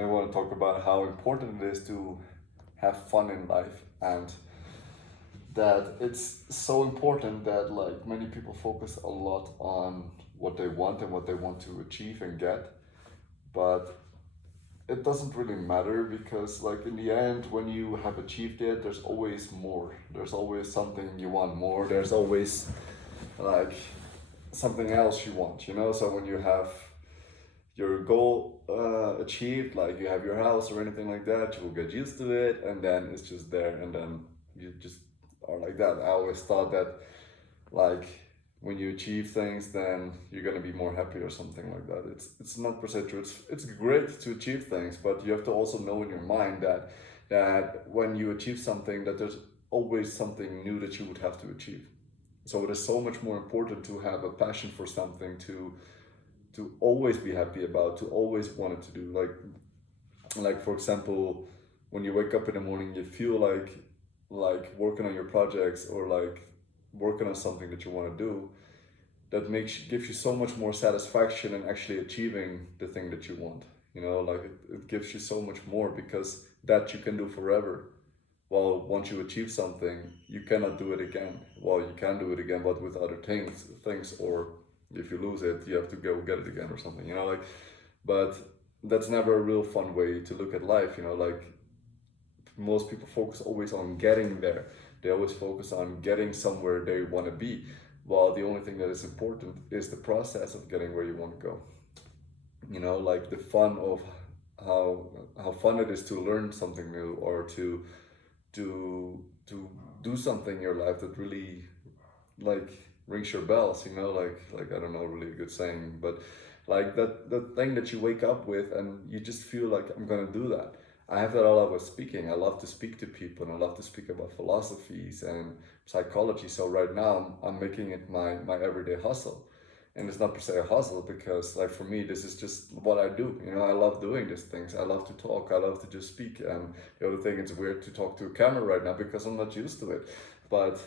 I want to talk about how important it is to have fun in life, and that it's so important that like many people focus a lot on what they want and what they want to achieve and get, but it doesn't really matter because like in the end when you have achieved it, there's always more, there's always something you want more, there's always like something else you want, so when you have your goal achieved, like you have your house or anything like that, you will get used to it, and then it's just there, and then you just are like that. I always thought that like when you achieve things, then you're gonna be more happy or something like that. It's not per se true. It's great to achieve things, but you have to also know in your mind that when you achieve something, that there's always something new that you would have to achieve. So it is so much more important to have a passion for something, to always be happy about, to always want it to do. Like for example, when you wake up in the morning, you feel like working on your projects or like working on something that you want to do, that gives you so much more satisfaction in actually achieving the thing that you want. Like it gives you so much more because that you can do forever. Well, once you achieve something, you cannot do it again. Well, you can do it again, but with other things, or if you lose it, you have to go get it again or something. But that's never a real fun way to look at life. Like most people focus always on getting there. They always focus on getting somewhere they want to be. Well, the only thing that is important is the process of getting where you want to go. Like the fun of how fun it is to learn something new, or to do something in your life that really like rings your bells. Like I don't know really a good saying, but like that thing that you wake up with and you just feel like I'm gonna do that. I have that a lot with speaking. I love to speak to people, and I love to speak about philosophies and psychology. So right now I'm making it my everyday hustle. And it's not per se a hustle because like for me this is just what I do. I love doing these things. I love to talk. I love to just speak. And the other thing, it's weird to talk to a camera right now because I'm not used to it. But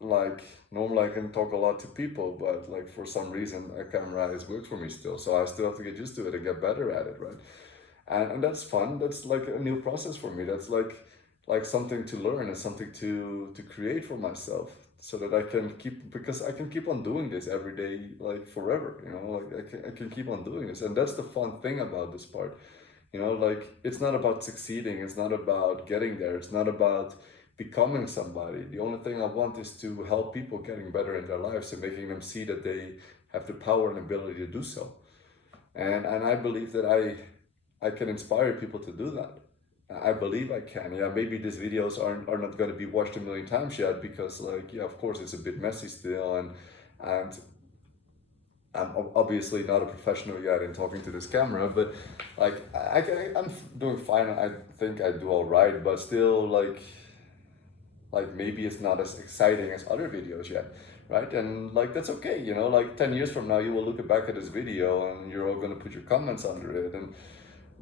like normally I can talk a lot to people, but like for some reason a camera is weird for me still. So I still have to get used to it and get better at it, right? And that's fun. That's like a new process for me. That's like something to learn and something to create for myself, so that I can keep, because I can keep on doing this every day, like forever. Like I can keep on doing this, and that's the fun thing about this part. Like it's not about succeeding, it's not about getting there, it's not about becoming somebody. The only thing I want is to help people getting better in their lives and making them see that they have the power and ability to do so. And I believe that I can inspire people to do that. I believe I can. Yeah, maybe these videos are not going to be watched a million times yet because, like, yeah, of course, it's a bit messy still, and I'm obviously not a professional yet in talking to this camera, but like I'm doing fine. I think I do all right, but still, like maybe it's not as exciting as other videos yet, right? And like that's okay. Like 10 years from now, you will look back at this video and you're all going to put your comments under it,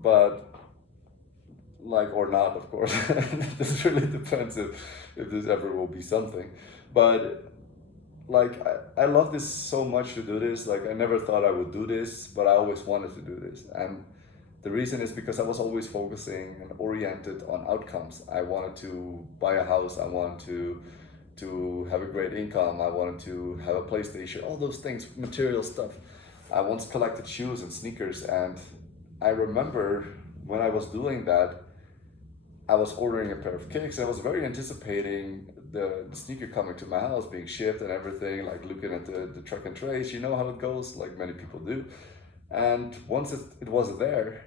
but like, or not, of course. This really depends if this ever will be something. But like I love this so much to do this. Like I never thought I would do this, but I always wanted to do this. And the reason is because I was always focusing and oriented on outcomes. I wanted to buy a house, I wanted to have a great income, I wanted to have a PlayStation, all those things, material stuff. I once collected shoes and sneakers, and I remember when I was doing that, I was ordering a pair of kicks. I was very anticipating the sneaker coming to my house, being shipped and everything, like looking at the track and trace. You know how it goes, like many people do. And once it was there,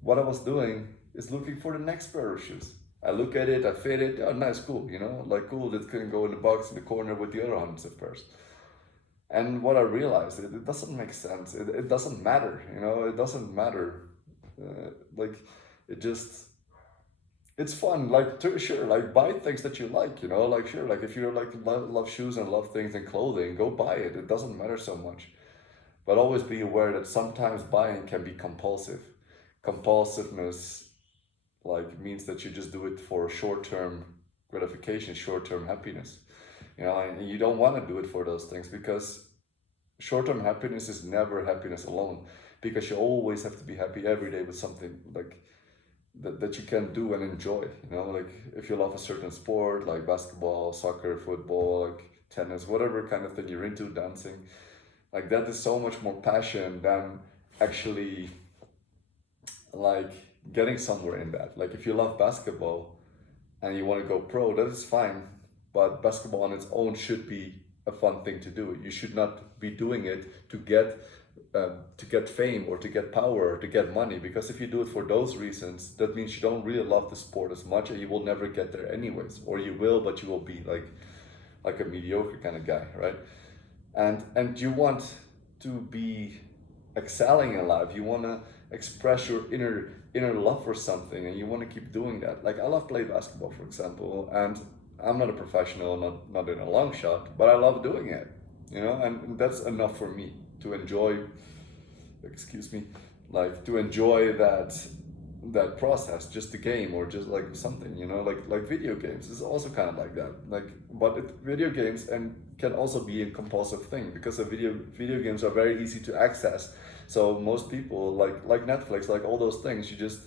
what I was doing is looking for the next pair of shoes. I look at it, I fit it, oh nice, cool, like cool, that can go in the box in the corner with the other hundreds of pairs. And what I realized, it doesn't make sense. It doesn't matter, it doesn't matter. Like, it just, it's fun, like sure, like buy things that you like, like sure, like if you like love shoes and love things and clothing, go buy it. It doesn't matter so much. But always be aware that sometimes buying can be compulsive. Compulsiveness like means that you just do it for short-term gratification, short-term happiness. And you don't want to do it for those things, because short-term happiness is never happiness alone. because you always have to be happy every day with something like that you can do and enjoy. You know, like if you love a certain sport, like basketball, soccer, football, like tennis, whatever kind of thing you're into, dancing, like that is so much more passion than actually like getting somewhere in that. Like if you love basketball and you want to go pro, that is fine. But basketball on its own should be a fun thing to do. You should not be doing it to get fame or to get power or to get money. Because if you do it for those reasons, that means you don't really love the sport as much, and you will never get there anyways. Or you will, but you will be like a mediocre kind of guy, right? And you want to be excelling in life. You want to express your inner love for something, and you want to keep doing that. Like I love play basketball, for example, and I'm not a professional, not in a long shot, but I love doing it, you know, and that's enough for me to enjoy. Excuse me, like to enjoy that process, just a game or just like something, you know, like video games is also kind of like that. Like, but video games and can also be a compulsive thing because the video games are very easy to access. So most people like Netflix, like all those things, you just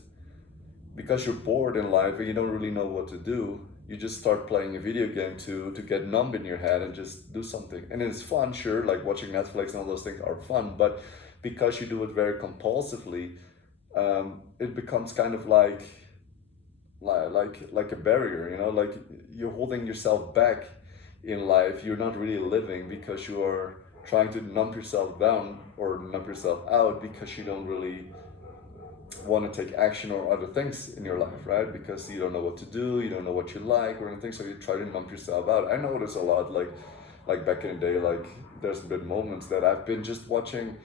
because you're bored in life and you don't really know what to do, you just start playing a video game to get numb in your head and just do something. And it's fun, sure, like watching Netflix and all those things are fun, but because you do it very compulsively, it becomes kind of like a barrier, you know, like you're holding yourself back in life. You're not really living because you are trying to numb yourself down or numb yourself out because you don't really want to take action or other things in your life, right? Because you don't know what to do, you don't know what you like or anything, so you try to numb yourself out. I notice a lot, like back in the day, like there's been moments that I've been just watching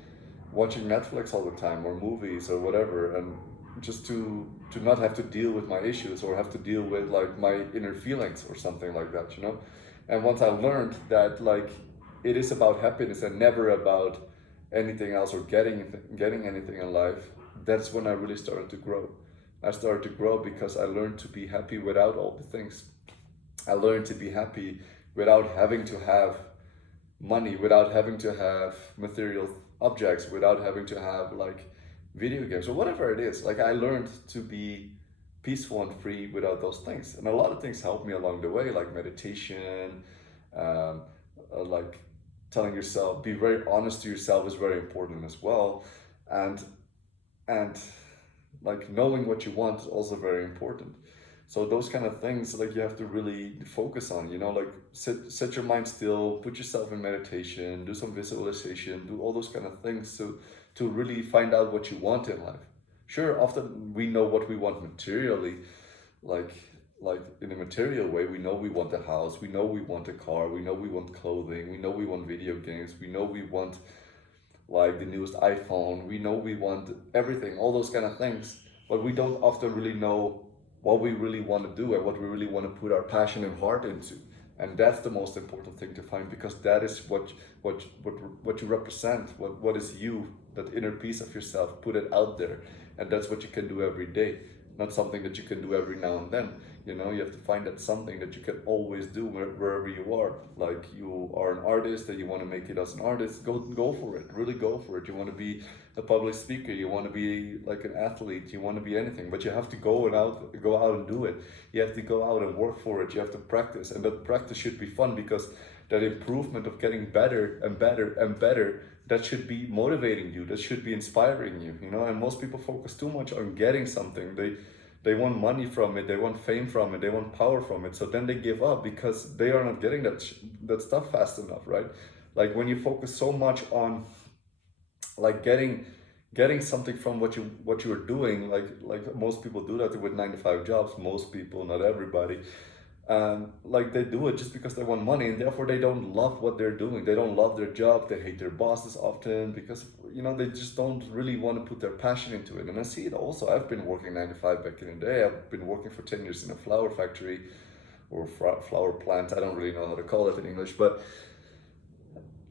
Netflix all the time or movies or whatever, and just to not have to deal with my issues or have to deal with like my inner feelings or something like that, you know. And once I learned that like it is about happiness and never about anything else or getting anything in life, that's when I really started to grow. I started to grow because I learned to be happy without all the things. I learned to be happy without having to have money, without having to have material objects, without having to have like video games or whatever it is. Like I learned to be peaceful and free without those things. And a lot of things helped me along the way, like meditation, like telling yourself, be very honest to yourself is very important as well. And like knowing what you want is also very important. So those kind of things like you have to really focus on, you know, like set your mind still, put yourself in meditation, do some visualization, do all those kind of things to really find out what you want in life. Sure, often we know what we want materially, like in a material way. We know we want a house, we know we want a car, we know we want clothing, we know we want video games, we know we want like the newest iPhone, we know we want everything, all those kind of things, but we don't often really know what we really want to do and what we really want to put our passion and heart into. And that's the most important thing to find, because that is what you represent, what is you, that inner piece of yourself. Put it out there, and that's what you can do every day, not something that you can do every now and then. You know, you have to find that something that you can always do wherever you are. Like you are an artist and you want to make it as an artist, go for it, really go for it. You want to be a public speaker, you want to be like an athlete, you want to be anything, but you have to go out and do it. You have to go out and work for it. You have to practice, and that practice should be fun, because that improvement of getting better and better and better, that should be motivating you, that should be inspiring you, you know. And most people focus too much on getting something. They want money from it, they want fame from it, they want power from it, so then they give up because they are not getting that stuff fast enough, right? Like when you focus so much on like getting something from what you are doing, like most people do that with 9 to 5 jobs. Most people, not everybody. Like they do it just because they want money, and therefore they don't love what they're doing. They don't love their job. They hate their bosses often because, you know, they just don't really want to put their passion into it. And I see it also. I've been working 9 to 5 back in the day. I've been working for 10 years in a flower factory or flower plant. I don't really know how to call it in English, but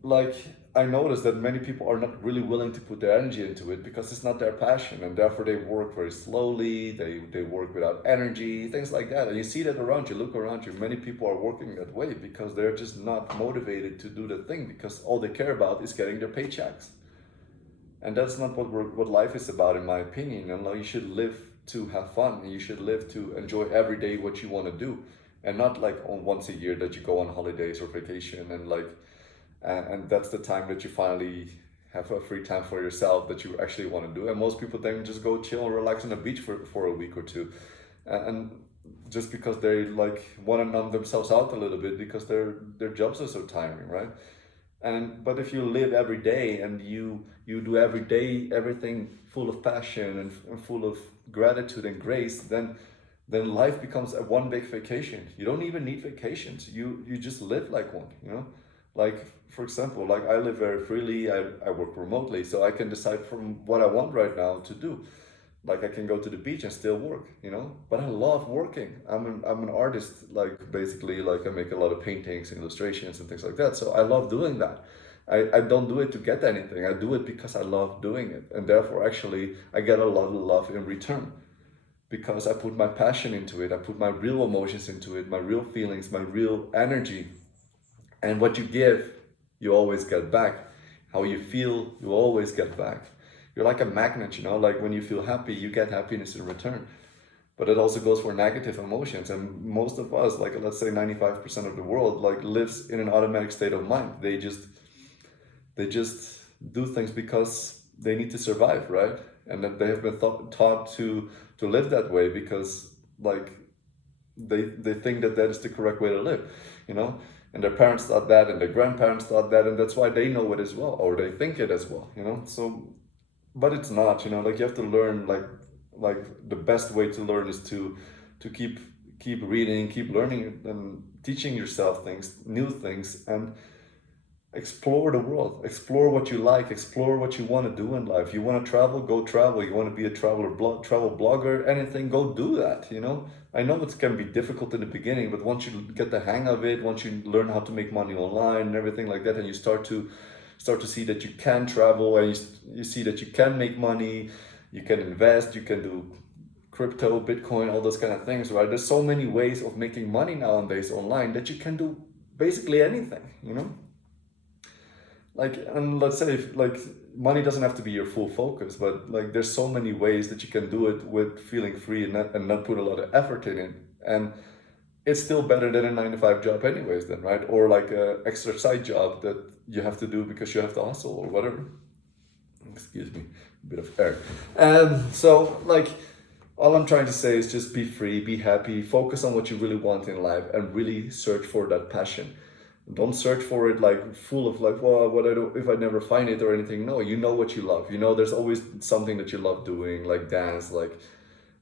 like I noticed that many people are not really willing to put their energy into it because it's not their passion, and therefore they work very slowly, they work without energy, things like that. And you see that around you, look around you, many people are working that way because they're just not motivated to do the thing, because all they care about is getting their paychecks. And that's not what life is about, in my opinion. And like, you should live to have fun, and you should live to enjoy every day what you want to do, and not like on once a year that you go on holidays or vacation, and like and that's the time that you finally have a free time for yourself that you actually want to do. And most people then just go chill and relax on the beach for a week or two, and just because they like want to numb themselves out a little bit because their jobs are so tiring, right? And but if you live every day and you do every day everything full of passion and full of gratitude and grace, then life becomes a one big vacation. You don't even need vacations. You just live like one, you know? Like for example, like I live very freely, I work remotely, so I can decide from what I want right now to do. Like I can go to the beach and still work, you know? But I love working. I'm an artist, like basically like I make a lot of paintings, illustrations and things like that. So I love doing that. I don't do it to get anything. I do it because I love doing it. And therefore actually I get a lot of love in return because I put my passion into it. I put my real emotions into it, my real feelings, my real energy. And what you give, you always get back. How you feel, you always get back. You're like a magnet, you know, like when you feel happy, you get happiness in return. But it also goes for negative emotions. And most of us, like let's say 95% of the world, like lives in an automatic state of mind. They just do things because they need to survive, right? And that they have been taught to live that way because like they think that that is the correct way to live, you know? And their parents thought that, and their grandparents thought that, and that's why they know it as well, or they think it as well, you know? So, but it's not, you know, like you have to learn, like the best way to learn is to keep reading, keep learning and teaching yourself things, new things, and explore the world, explore what you like, explore what you want to do in life. You want to travel, go travel. You want to be a travel blogger, anything, go do that, you know? I know it can be difficult in the beginning, but once you get the hang of it, once you learn how to make money online and everything like that, and you start to see that you can travel, and you see that you can make money, you can invest, you can do crypto, Bitcoin, all those kind of things, right? There's so many ways of making money nowadays online that you can do basically anything, you know? Like, and let's say if, like, money doesn't have to be your full focus, but like there's so many ways that you can do it with feeling free and not put a lot of effort in it. And it's still better than a 9 to 5 job anyways then, right? Or like a extra side job that you have to do because you have to hustle or whatever. Excuse me, a bit of air. So like all I'm trying to say is just be free, be happy, focus on what you really want in life, and really search for that passion. Don't search for it like full of like, well, what I do if I never find it or anything. No, you know what you love. You know, there's always something that you love doing, like dance, like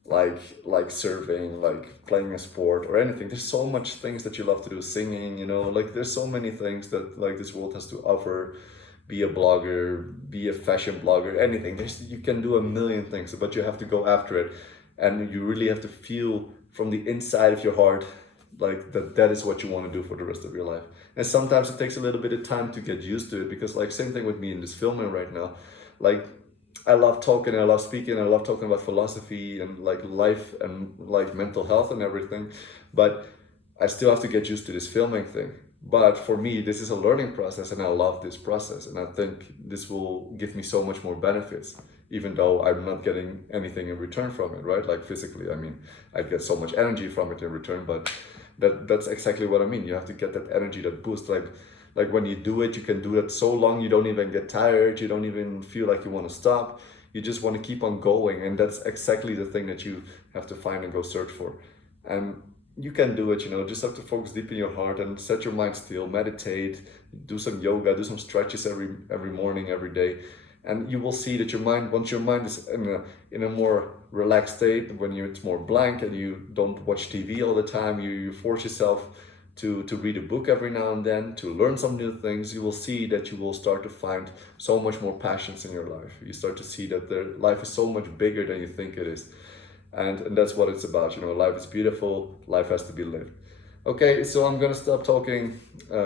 surfing, like playing a sport or anything. There's so much things that you love to do, singing, you know, like there's so many things that like this world has to offer. Be a blogger, be a fashion blogger, anything. You can do a million things, but you have to go after it. And you really have to feel from the inside of your heart like that is what you want to do for the rest of your life. And sometimes it takes a little bit of time to get used to it, because like same thing with me in this filming right now. Like I love talking, I love speaking, I love talking about philosophy and like life and like mental health and everything, but I still have to get used to this filming thing. But for me, this is a learning process, and I love this process, and I think this will give me so much more benefits, even though I'm not getting anything in return from it, right? Like physically, I mean, I get so much energy from it in return, but that's exactly what I mean. You have to get that energy, that boost. Like when you do it, you can do that so long, you don't even get tired, you don't even feel like you want to stop. You just want to keep on going, and that's exactly the thing that you have to find and go search for. And you can do it, you know, just have to focus deep in your heart and set your mind still, meditate, do some yoga, do some stretches every morning, every day. And you will see that your mind, once your mind is in a more relaxed state, when it's more blank and you don't watch TV all the time, you force yourself to read a book every now and then, to learn some new things, you will see that you will start to find so much more passions in your life. You start to see that life is so much bigger than you think it is. And that's what it's about, you know, life is beautiful, life has to be lived. Okay, so I'm gonna stop talking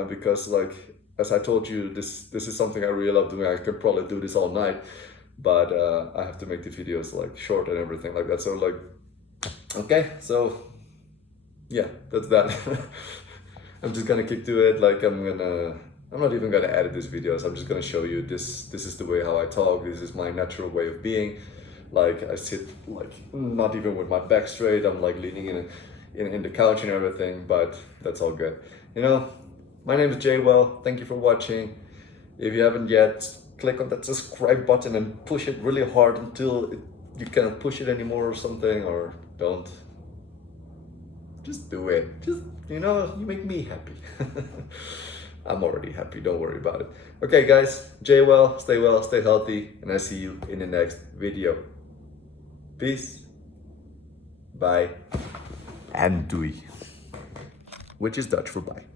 because like, as I told you, this is something I really love doing. I could probably do this all night, but I have to make the videos like short and everything like that. So like, okay, so yeah, that's that. I'm just gonna kick to it. Like I'm gonna I'm not even gonna edit these videos. I'm just gonna show you this. This is the way how I talk. This is my natural way of being. Like I sit like not even with my back straight. I'm like leaning in the couch and everything. But that's all good. You know, my name is Jaywell. Thank you for watching. If you haven't yet, click on that subscribe button and push it really hard until you cannot push it anymore or something, or don't. Just do it. Just, you know, you make me happy. I'm already happy, don't worry about it. Okay guys, well, stay healthy, and I see you in the next video. Peace, bye, and doei, which is Dutch for bye.